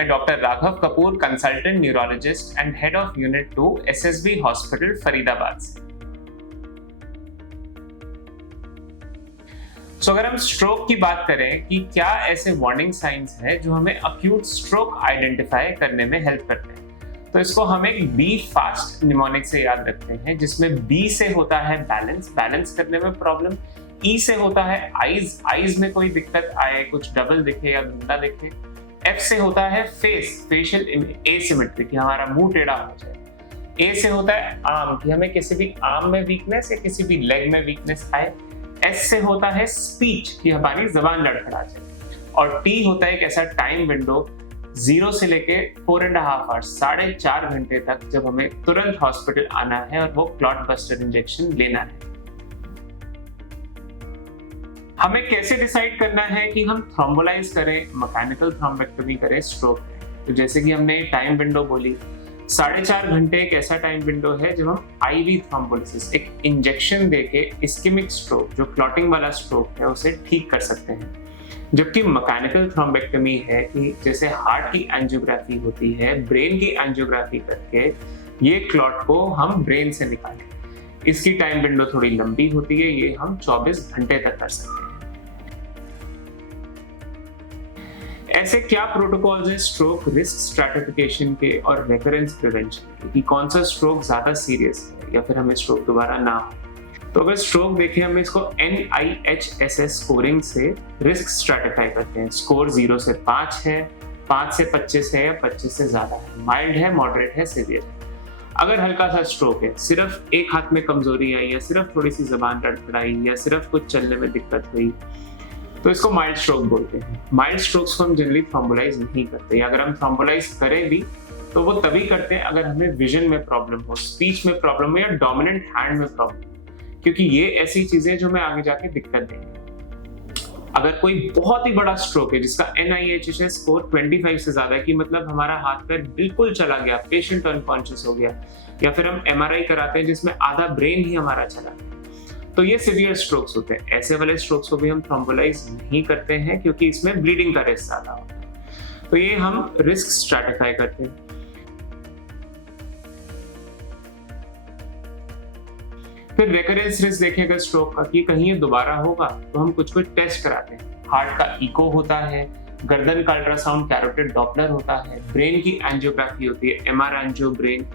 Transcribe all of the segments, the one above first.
मैं doctor Raghav Kapoor, consultant neurologist and head of unit 2 SSB hospital Faridabad से। अगर हम स्ट्रोक की बात करें कि क्या ऐसे वार्निंग साइंस है जो हमें अक्यूट स्ट्रोक आइडेंटिफाई करने में हेल्प करते हैं, तो इसको हम एक बी फास्ट निमोनिक से याद रखते हैं, जिसमें बी से होता है बैलेंस करने में प्रॉब्लम, ई से होता है आईज में कोई दिक्कत आए, कुछ डबल दिखे या धुंधला दिखे, एफ से होता है फेशियल एसिमेट्री कि हमारा मुंह टेढ़ा हो जाए, ए से होता है आर्म कि हमें किसी भी आर्म में वीकनेस या किसी भी लेग में वीकनेस आए, एस से होता है स्पीच कि हमारी जबान लड़खड़ा जाए, और टी होता है एक ऐसा टाइम विंडो 0 से लेके 4.5 आवर्स 4.5 घंटे तक जब हमें तुरंत हॉस्पिटल आना है और वो क्लॉट बस्टर इंजेक्शन लेना है। हमें कैसे डिसाइड करना है कि हम थ्रोम्बोलाइज करें, मैकेनिकल थ्रोम्बेक्टमी करें स्ट्रोक में? तो जैसे कि हमने टाइम विंडो बोली, 4.5 घंटे एक ऐसा टाइम विंडो है जब हम आईवी थ्रोम्बोलिसिस एक इंजेक्शन देके इस्केमिक स्ट्रोक जो क्लॉटिंग वाला स्ट्रोक है उसे ठीक कर सकते हैं। जबकि मैकेनिकल थ्रोम्बेक्टमी है कि जैसे हार्ट की एंजियोग्राफी होती है, ब्रेन की एंजियोग्राफी करके ये क्लॉट को हम ब्रेन से निकालें। इसकी टाइम विंडो थोड़ी लंबी होती है, ये हम 24 घंटे तक कर सकते हैं। ऐसे क्या प्रोटोकॉल्स हैं स्ट्रोक रिस्क स्ट्रैटिफिकेशन के और रेकरेंस प्रिवेंशन के, कि कौन सा स्ट्रोक ज्यादा सीरियस है या फिर हमें स्ट्रोक दोबारा ना हो? तो अगर स्ट्रोक देखें, हम इसको NIHSS स्कोरिंग से रिस्क स्ट्रैटिफाई करते हैं। स्कोर 0 से 5 है, 5 से 25 है या 25 से ज्यादा है, माइल्ड है, मॉडरेट है, सीवियर है। अगर हल्का सा स्ट्रोक है, सिर्फ एक हाथ में कमजोरी आई या सिर्फ थोड़ी सी जबान लड़खड़ाई या सिर्फ कुछ चलने में दिक्कत हुई, तो इसको माइल्ड स्ट्रोक बोलते हैं। माइल्ड स्ट्रोक्स को हम जनरली थ्रोम्बोलाइज नहीं करते, अगर हम थ्रोम्बोलाइज करें भी तो वो तभी करते हैं अगर हमें विजन में प्रॉब्लम हो, स्पीच में प्रॉब्लम हो या डोमिनेंट हैंड में प्रॉब्लम, क्योंकि ये ऐसी चीजें जो हमें आगे जाके दिक्कत देंगी। अगर कोई बहुत ही बड़ा स्ट्रोक है जिसका NIHSS स्कोर 25 से ज्यादा है, कि मतलब हमारा हाथ पैर बिल्कुल चला गया, पेशेंट अनकॉन्शियस हो गया, या फिर हम MRI कराते हैं जिसमें आधा ब्रेन ही हमारा चला गया, तो ये सीवियर स्ट्रोक्स होते हैं। ऐसे वाले स्ट्रोक्स को भी हम थ्रोम्बोलाइज नहीं करते हैं क्योंकि इसमें ब्लीडिंग का रिस्क ज्यादा होता है, तो ये हम रिस्क स्ट्रैटिफाई करते हैं। फिर रेकरेंस रिस्क देखें अगर स्ट्रोक का कि कहीं ये दोबारा होगा, तो हम कुछ टेस्ट कराते हैं। हार्ट का इको होता है, गर्दन का अल्ट्रासाउंड कैरोटिड डॉपलर होता है, ब्रेन की एंजियोग्राफी होती है, MR एंजियो ब्रेन,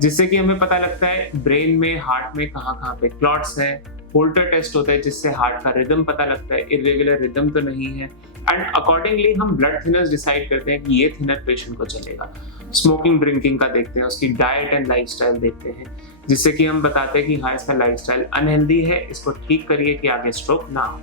जिससे कि हमें पता लगता है ब्रेन में, हार्ट में कहाँ पे क्लॉट्स है। होल्टर टेस्ट होता है जिससे हार्ट का रिदम पता लगता है, इरेगुलर रिदम तो नहीं है, एंड अकॉर्डिंगली हम ब्लड थिनर्स डिसाइड करते हैं कि ये थिनर पेशेंट को चलेगा। स्मोकिंग ड्रिंकिंग का देखते हैं, उसकी डाइट एंड लाइफस्टाइल देखते हैं, जिससे कि हम बताते हैं कि हाँ इसका लाइफस्टाइल अनहेल्दी है, इसको ठीक करिए कि आगे स्ट्रोक ना हो।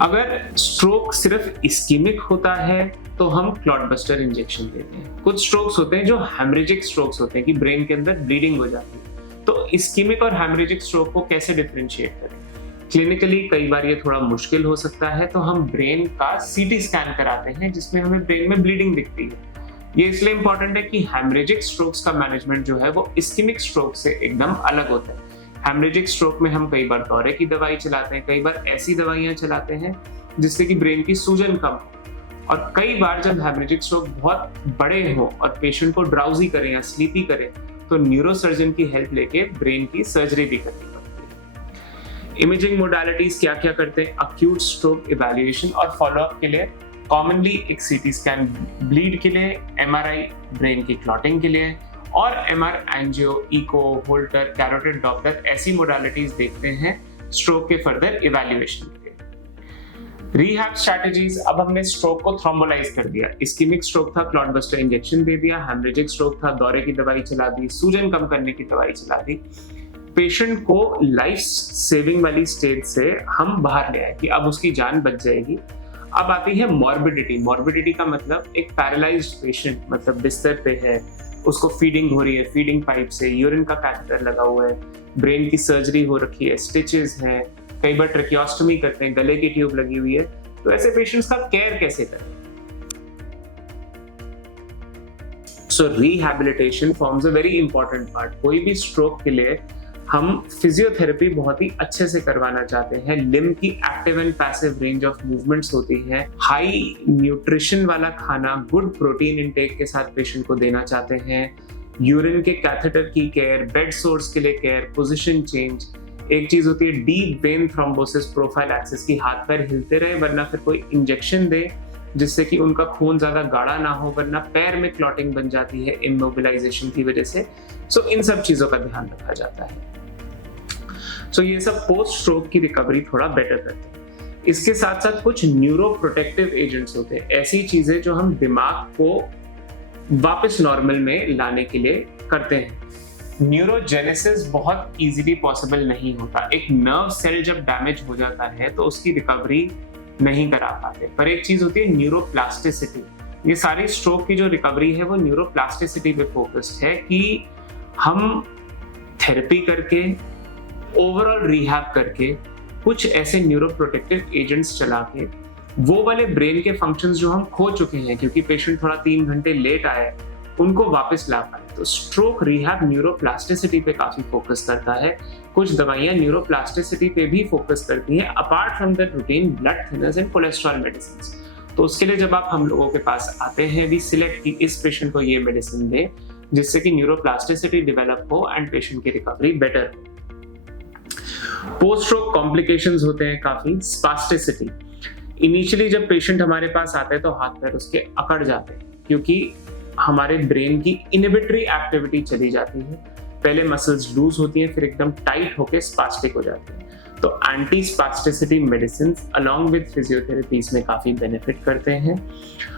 अगर स्ट्रोक सिर्फ इस्कीमिक होता है तो हम क्लॉट बस्टर इंजेक्शन देते हैं। कुछ स्ट्रोक्स होते हैं जो हेमरेजिक स्ट्रोक्स होते हैं कि ब्रेन के अंदर ब्लीडिंग हो जाती है, तो इस्कीमिक और हेमरेजिक स्ट्रोक को कैसे डिफरेंशिएट करें? क्लिनिकली कई बार ये थोड़ा मुश्किल हो सकता है, तो हम ब्रेन का CT स्कैन कराते हैं जिसमें हमें ब्रेन में ब्लीडिंग दिखती है। ये इसलिए इंपॉर्टेंट है कि हेमरेजिक स्ट्रोक्स का मैनेजमेंट जो है वो इस्कीमिक स्ट्रोक से एकदम अलग होता है। हेमरेजिक स्ट्रोक में हम कई बार दौरे की दवाई चलाते हैं, कई बार ऐसी दवाइयां चलाते हैं जिससे कि ब्रेन की सूजन कम हो, और कई बार जब हेमरेजिक स्ट्रोक बहुत बड़े हो और पेशेंट को ड्राउजी करें या स्लीपी करें, तो न्यूरोसर्जन की हेल्प लेके ब्रेन की सर्जरी भी करनी पड़ती है। इमेजिंग मोडालिटीज क्या क्या करते हैं? अक्यूट स्ट्रोक इवैल्यूएशन और फॉलोअप के लिए कॉमनली एक CT स्कैन ब्लीड के लिए, MRI ब्रेन की क्लॉटिंग के लिए, और MR angio, echo, Holter, carotid Doppler, ऐसी मोडालिटीज देखते हैं स्ट्रोक के फर्दर इवैल्यूएशन के लिए। रिहैब स्ट्रैटेजीज, अब हमने स्ट्रोक को थ्रोम्बोलाइज कर दिया, इस्कीमिक स्ट्रोक था क्लॉट बस्टर इंजेक्शन दे दिया, हेमरेजिक स्ट्रोक था दौरे की दवाई चला दी, सूजन कम करने की दवाई चला दी, पेशेंट को लाइफ सेविंग वाली स्टेज से हम बाहर ले आए कि अब उसकी जान बच जाएगी। अब आती है मॉर्बिडिटी। मॉर्बिडिटी का मतलब एक पैरालाइज्ड पेशेंट, मतलब बिस्तर पे है, उसको फीडिंग हो रही है, फीडिंग पाइप से यूरिन का कैथेटर लगा हुआ है, ब्रेन की सर्जरी हो रखी है, स्टिचेस हैं, कई बार ट्रेकियोस्टोमी करते हैं, गले की ट्यूब लगी हुई है, तो ऐसे पेशेंट्स का केयर कैसे करें? So rehabilitation forms a very important part. कोई भी स्ट्रोक के लिए हम फिजियोथेरेपी बहुत ही अच्छे से करवाना चाहते हैं, लिम्ब की active and passive range of movements होती है, हाई न्यूट्रिशन वाला खाना गुड प्रोटीन इंटेक के साथ पेशेंट को देना चाहते हैं, यूरिन के कैथेटर की केयर, बेड सोर्स के लिए केयर, पोजीशन चेंज। एक चीज होती है डीप वेन थ्रोम्बोसिस प्रोफाइलैक्सिस की, हाथ पैर हिलते रहे वरना फिर कोई इंजेक्शन दे जिससे कि उनका खून ज्यादा गाढ़ा ना हो, वरना पैर में क्लॉटिंग बन जाती है इमोबिलाइजेशन की वजह से। सो इन सब चीजों का ध्यान रखा जाता है। सो ये सब पोस्ट स्ट्रोक की रिकवरी थोड़ा बेटर करते हैं। इसके साथ साथ कुछ न्यूरो प्रोटेक्टिव एजेंट्स होते हैं, ऐसी चीजें जो हम दिमाग को वापस नॉर्मल में लाने के लिए करते हैं। न्यूरोजेनेसिस बहुत इजीली पॉसिबल नहीं होता। एक नर्व सेल जब डैमेज हो जाता है तो उसकी रिकवरी नहीं करा पाते, पर एक चीज होती है न्यूरोप्लास्टिसिटी। ये सारी स्ट्रोक की जो रिकवरी है वो न्यूरोप्लास्टिसिटी पे फोकस्ड है कि हम थेरेपी करके, ओवरऑल रिहैब करके, कुछ ऐसे न्यूरोप्रोटेक्टिव एजेंट्स चला के वो वाले ब्रेन के फंक्शंस जो हम खो चुके हैं क्योंकि पेशेंट थोड़ा 3 घंटे लेट आए, उनको वापस ला पाए। तो स्ट्रोक रिहैब न्यूरोप्लास्टिसिटी पे काफी फोकस करता है। कुछ दवाइयां न्यूरोप्लास्टिसिटी पे भी फोकस करती हैं apart from the routine blood thinners and cholesterol medicine. तो उसके लिए जब आप हम लोगों के पास आते हैं, वी सिलेक्ट कि इस पेशेंट को ये मेडिसिन दे जिससे कि न्यूरोप्लास्टिसिटी डेवलप हो एंड पेशेंट की रिकवरी बेटर हो। पोस्ट स्ट्रोक कॉम्प्लिकेशंस होते हैं काफी। स्पास्टिसिटी, इनिशियली जब पेशेंट हमारे पास आते हैं तो हाथ पैर उसके अकड़ जाते हैं क्योंकि हमारे ब्रेन की इनहिबिटरी एक्टिविटी चली जाती है। पहले मसल्स लूज होती हैं, फिर एकदम टाइट होकर स्पास्टिक हो जाती हैं। तो anti spasticity medicine along with physiotherapy इसमें काफी बेनिफिट करते हैं।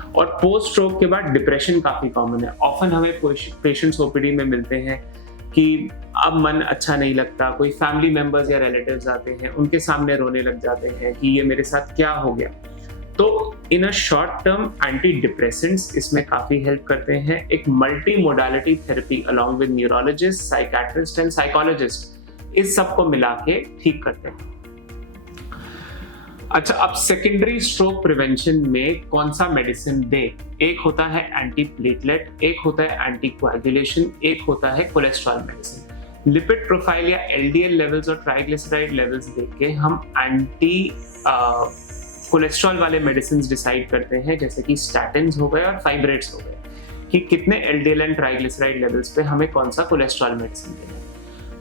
और पोस्ट स्ट्रोक के बाद डिप्रेशन काफी कॉमन है। ऑफन हमें पेशेंट्स ओपीडी में मिलते हैं कि अब मन अच्छा नहीं लगता, कोई फैमिली मेंबर्स या रिलेटिव्स आते हैं, उनके सामने रोने लग जाते हैं कि ये मेरे साथ क्या हो गया। तो in a short term antidepressants इसमें काफी हेल्प करते हैं। एक multi modality therapy along with neurologist, psychiatrist and psychologist इस सब को मिला के ठीक करते हैं। अच्छा, अब सेकेंडरी स्ट्रोक प्रिवेंशन में कौन सा मेडिसिन दे? एक होता है एंटी प्लेटलेट, एक होता है एंटी कोएगुलेशन, एक होता है कोलेस्ट्रॉल मेडिसिन। लिपिड प्रोफाइल या एलडीएल लेवल्स और ट्राइग्लिसराइड लेवल्स देख के हम एंटी कोलेस्ट्रॉल वाले मेडिसिन डिसाइड करते हैं, जैसे कि स्टैटिन्स हो गए और फाइब्रेट्स हो गए, कि कितने एलडीएल एंड ट्राइग्लिसराइड लेवल्स पे हमें कौन सा कोलेस्ट्रॉल मेडिसिन देना है।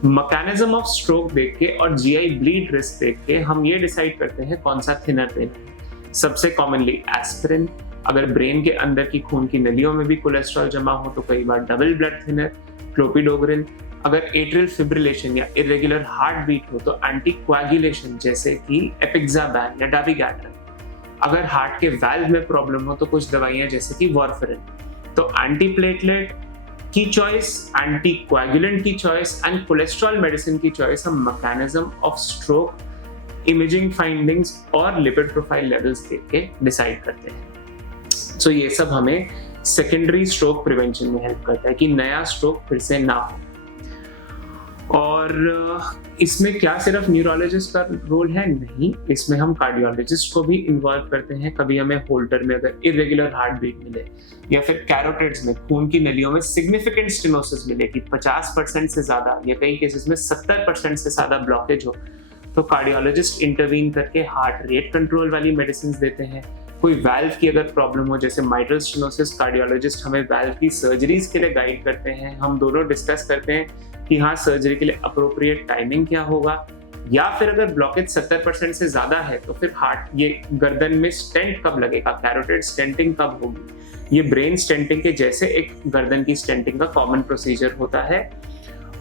मैकेनिज्म ऑफ स्ट्रोक देख के और जीआई ब्लीड रिस्क देख के हम ये डिसाइड करते हैं कौन सा थिनर देना है। सबसे कॉमनली एस्पिरिन। अगर ब्रेन के अंदर की खून की नलियों में भी कोलेस्ट्रॉल जमा हो तो कई बार डबल ब्लड थिनर, क्लोपिडोग्रिन। अगर एट्रियल फिब्रिलेशन या इरेगुलर हार्ट बीट हो तो एंटी कोएगुलेशन जैसे कि एपिक्साबैन या डाबिगैट्रन। अगर हार्ट के वाल्व में प्रॉब्लम हो तो कुछ दवाइयां जैसे कि वारफरिन। तो एंटी प्लेटलेट की चॉइस, एंटी कोएगुलेंट की चॉइस एंड कोलेस्ट्रॉल मेडिसिन की चॉइस हम mechanism of stroke, imaging findings और लिपिड प्रोफाइल लेवल्स देख के डिसाइड करते हैं। सो ये सब हमें सेकेंडरी स्ट्रोक प्रिवेंशन में हेल्प करता है कि नया स्ट्रोक फिर से ना हो। और इसमें क्या सिर्फ न्यूरोलॉजिस्ट का रोल है? नहीं, इसमें हम कार्डियोलॉजिस्ट को भी इन्वॉल्व करते हैं। कभी हमें होल्टर में अगर इरेगुलर हार्ट बीट मिले या फिर कैरोटिड्स में, खून की नलियों में सिग्निफिकेंट स्टेनोसिस मिले कि 50% से ज्यादा या कई केसेस में 70% से ज्यादा ब्लॉकेज हो, तो कार्डियोलॉजिस्ट इंटरवीन करके हार्ट रेट कंट्रोल वाली मेडिसिन देते हैं। कोई वाल्व की अगर प्रॉब्लम हो जैसे माइट्रल स्टेनोसिस, कार्डियोलॉजिस्ट हमें वाल्व की सर्जरीज के लिए गाइड करते हैं। हम दोनों डिस्कस करते हैं कि हाँ, सर्जरी के लिए अप्रोप्रिएट टाइमिंग क्या होगा, या फिर अगर ब्लॉकेज 70% से ज्यादा है तो फिर हार्ट, ये गर्दन में स्टेंट कब लगेगा, कैरोटिड स्टेंटिंग कब होगी। ये ब्रेन स्टेंटिंग के जैसे एक गर्दन की स्टेंटिंग का कॉमन प्रोसीजर होता है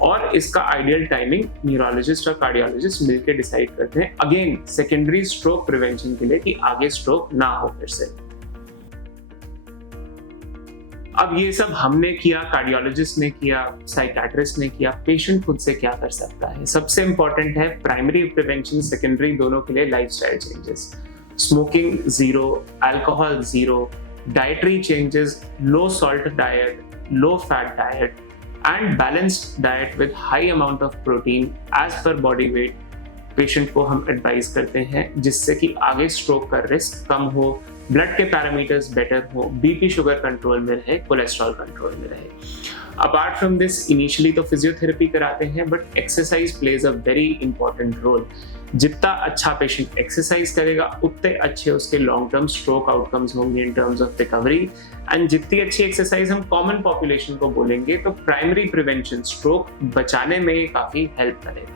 और इसका आइडियल टाइमिंग न्यूरोलॉजिस्ट और कार्डियोलॉजिस्ट मिलकर डिसाइड करते हैं, अगेन सेकेंडरी स्ट्रोक प्रिवेंशन के लिए, कि आगे स्ट्रोक ना हो फिर से। अब ये सब हमने किया, कार्डियोलॉजिस्ट ने किया, साइकियाट्रिस्ट ने किया, पेशेंट खुद से क्या कर सकता है? सबसे इंपॉर्टेंट है प्राइमरी प्रिवेंशन, सेकेंडरी दोनों के लिए lifestyle changes. Smoking zero, alcohol zero, dietary changes, low salt diet, low fat diet and balanced diet with high amount of protein as per body weight patient को हम advice करते हैं, जिससे कि आगे स्ट्रोक का रिस्क कम हो, ब्लड के पैरामीटर्स बेटर हो, बीपी शुगर कंट्रोल में रहे, कोलेस्ट्रॉल कंट्रोल में रहे। अपार्ट फ्रॉम दिस इनिशियली तो फिजियोथेरेपी कराते हैं, but exercise plays a very important role. जितना अच्छा पेशेंट एक्सरसाइज करेगा उतने अच्छे उसके लॉन्ग टर्म स्ट्रोक आउटकम्स होंगे in terms of recovery. And जितनी अच्छी एक्सरसाइज हम कॉमन पॉपुलेशन को बोलेंगे तो प्राइमरी प्रिवेंशन स्ट्रोक बचाने में ये काफी हेल्प करेगा।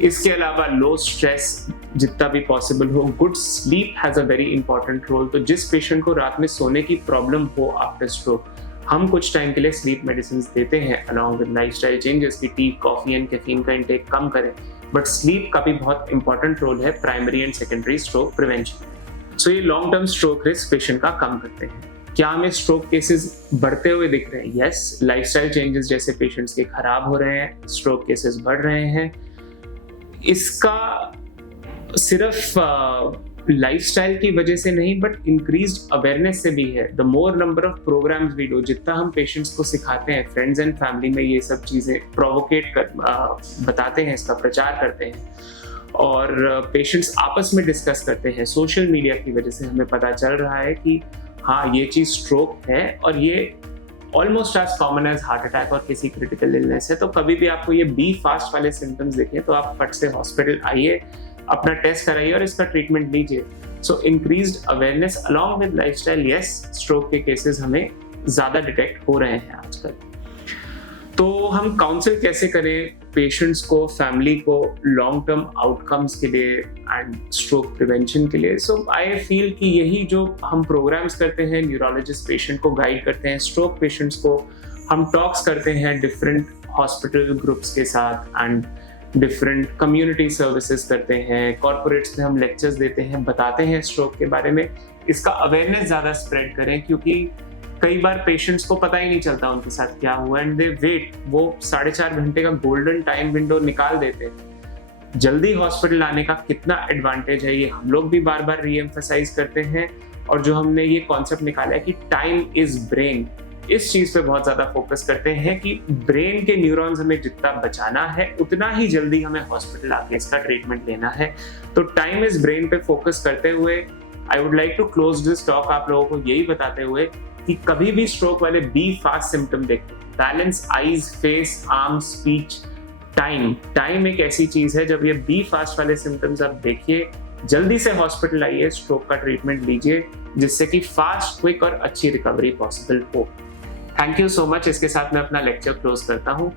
इसके अलावा लो स्ट्रेस जितना भी पॉसिबल हो, good sleep has a very important role. तो जिस पेशेंट को रात में सोने की प्रॉब्लम हो आफ्टर स्ट्रोक, हम कुछ टाइम के लिए स्लीप मेडिसिन देते हैं अलॉन्ग विद लाइफस्टाइल चेंजेस की टी, कॉफी एंड कैफीन का इंटेक कम करें, बट स्लीप का भी बहुत इंपॉर्टेंट रोल है primary and secondary stroke prevention. So ये long term stroke risk patient का कम करते हैं। क्या हमें स्ट्रोक केसेस बढ़ते हुए दिख रहे हैं? यस, लाइफस्टाइल चेंजेस जैसे पेशेंट्स के खराब हो रहे हैं, स्ट्रोक केसेस बढ़ रहे हैं। इसका सिर्फ लाइफस्टाइल की वजह से नहीं, बट इंक्रीज्ड अवेयरनेस से भी है। The more number of programs we do, जितना हम पेशेंट्स को सिखाते हैं, फ्रेंड्स एंड फैमिली में ये सब चीजें प्रोवोकेट कर बताते हैं, इसका प्रचार करते हैं और पेशेंट्स आपस में डिस्कस करते हैं। सोशल मीडिया की वजह से हमें पता चल रहा है कि हाँ, ये चीज स्ट्रोक है और ये almost as common as heart attack और किसी क्रिटिकल इलनेस है। तो कभी भी आपको ये बी फास्ट वाले सिम्टम्स दिखे तो आप फट से हॉस्पिटल आइए, अपना टेस्ट कराइए और इसका ट्रीटमेंट लीजिए। So increased awareness along with lifestyle, yes, stroke के केसेस हमें ज्यादा डिटेक्ट हो रहे हैं आजकल। तो हम काउंसिल कैसे करें पेशेंट्स को, फैमिली को लॉन्ग टर्म आउटकम्स के लिए एंड स्ट्रोक प्रिवेंशन के लिए? सो आई फील कि यही जो हम प्रोग्राम्स करते हैं, न्यूरोलॉजिस्ट पेशेंट को गाइड करते हैं, स्ट्रोक पेशेंट्स को हम टॉक्स करते हैं डिफरेंट हॉस्पिटल ग्रुप्स के साथ एंड डिफरेंट कम्युनिटी सर्विसेज करते हैं, कॉर्पोरेट्स में हम लेक्चर्स देते हैं, बताते हैं स्ट्रोक के बारे में। इसका अवेयरनेस ज़्यादा स्प्रेड करें, क्योंकि कई बार पेशेंट्स को पता ही नहीं चलता उनके साथ क्या हुआ एंड दे वेट, वो 4.5 घंटे का गोल्डन टाइम विंडो निकाल देते हैं। जल्दी हॉस्पिटल आने का कितना एडवांटेज है ये हम लोग भी बार बार रीएम्फसाइज करते हैं। और जो हमने ये कॉन्सेप्ट निकाला है कि टाइम इज ब्रेन, इस चीज पे बहुत ज्यादा फोकस करते हैं कि ब्रेन के न्यूरॉन्स हमें जितना बचाना है उतना ही जल्दी हमें हॉस्पिटल आके इसका ट्रीटमेंट लेना है। तो टाइम इज ब्रेन पे फोकस करते हुए I would like to close this talk आप लोगों को यही बताते हुए कि कभी भी स्ट्रोक वाले बी फास्ट सिम्टम देखते, balance eyes, face, arm, speech, time एक ऐसी चीज है, जब ये बी फास्ट वाले सिम्टम्स आप देखिए, जल्दी से हॉस्पिटल आइए, स्ट्रोक का ट्रीटमेंट लीजिए, जिससे कि फास्ट, क्विक और अच्छी रिकवरी पॉसिबल हो। Thank you so much. इसके साथ मैं अपना लेक्चर क्लोज करता हूँ।